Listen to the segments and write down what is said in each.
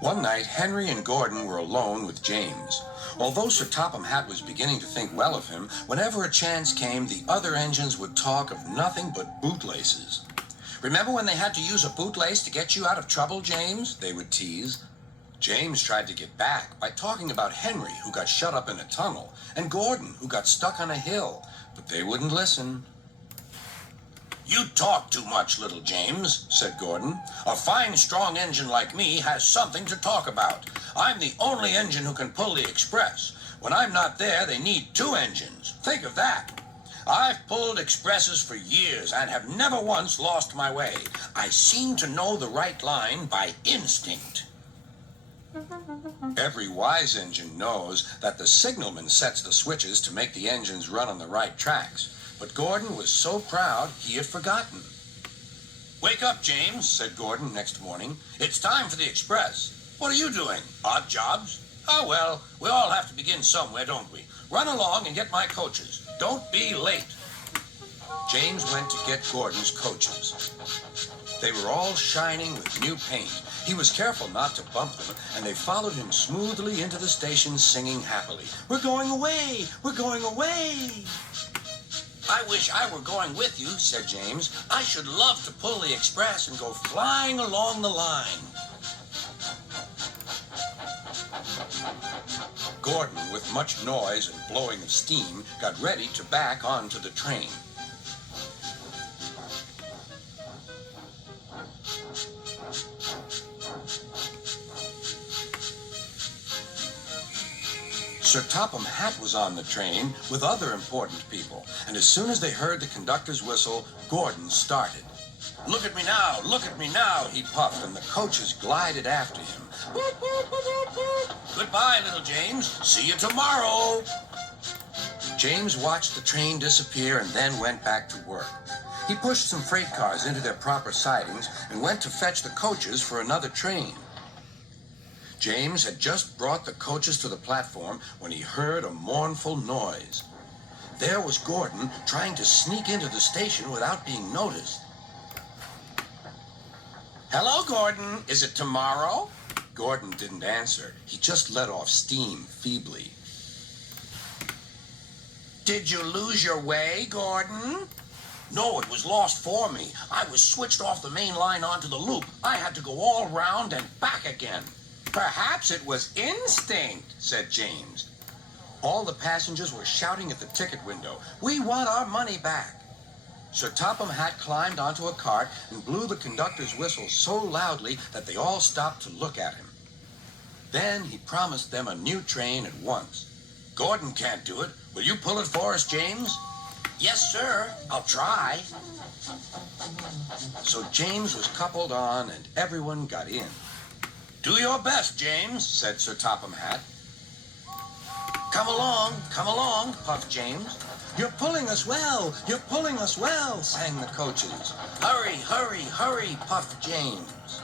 One night, Henry and Gordon were alone with James. Although Sir Topham Hatt was beginning to think well of him, whenever a chance came, the other engines would talk of nothing but bootlaces. "Remember when they had to use a bootlace to get you out of trouble, James?" they would tease. James tried to get back by talking about Henry, who got shut up in a tunnel, and Gordon, who got stuck on a hill, but they wouldn't listen. "You talk too much, little James," said Gordon. "A fine, strong engine like me has something to talk about. I'm the only engine who can pull the express. When I'm not there, they need two engines. Think of that. I've pulled expresses for years and have never once lost my way. I seem to know the right line by instinct." Every wise engine knows that the signalman sets the switches to make the engines run on the right tracks. But Gordon was so proud he had forgotten. "Wake up, James," said Gordon next morning. "It's time for the express. What are you doing? Odd jobs? Oh, well, we all have to begin somewhere, don't we? Run along and get my coaches. Don't be late." James went to get Gordon's coaches. They were all shining with new paint. He was careful not to bump them, and they followed him smoothly into the station singing happily, "We're going away! We're going away!" "I wish I were going with you," said James. "I should love to pull the express and go flying along the line." Gordon, with much noise and blowing of steam, got ready to back onto the train. Sir Topham Hatt was on the train with other important people, and as soon as they heard the conductor's whistle, Gordon started. "Look at me now, look at me now," he puffed, and the coaches glided after him. "Goodbye, little James. See you tomorrow." James watched the train disappear and then went back to work. He pushed some freight cars into their proper sidings and went to fetch the coaches for another train. James had just brought the coaches to the platform when he heard a mournful noise. There was Gordon trying to sneak into the station without being noticed. "Hello, Gordon. Is it tomorrow?" Gordon didn't answer. He just let off steam feebly. "Did you lose your way, Gordon?" "No, it was lost for me. I was switched off the main line onto the loop. I had to go all round and back again." "Perhaps it was instinct," said James. All the passengers were shouting at the ticket window, "We want our money back." Sir Topham Hatt climbed onto a cart and blew the conductor's whistle so loudly that they all stopped to look at him. Then he promised them a new train at once. "Gordon can't do it. Will you pull it for us, James?" "Yes, sir. I'll try." So James was coupled on and everyone got in. "Do your best, James," said Sir Topham Hatt. Come along, puffed James. "You're pulling us well, you're pulling us well," sang the coaches. "Hurry, hurry, hurry," puffed James.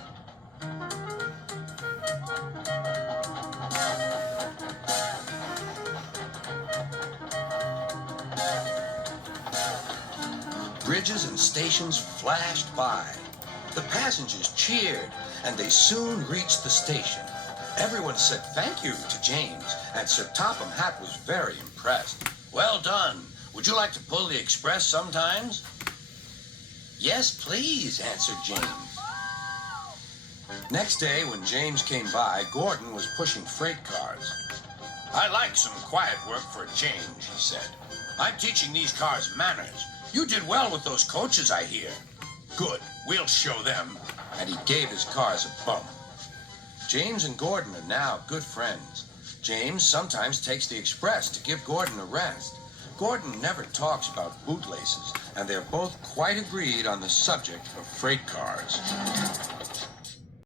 Bridges and stations flashed by. The passengers cheered, and they soon reached the station. Everyone said thank you to James, and Sir Topham Hatt was very impressed. "Well done. Would you like to pull the express sometimes?" "Yes, please," answered James. Next day, when James came by, Gordon was pushing freight cars. "I like some quiet work for a change," he said. "I'm teaching these cars manners. You did well with those coaches, I hear." "Good. We'll show them." And he gave his cars a bump. James and Gordon are now good friends. James sometimes takes the express to give Gordon a rest. Gordon never talks about bootlaces, and they're both quite agreed on the subject of freight cars.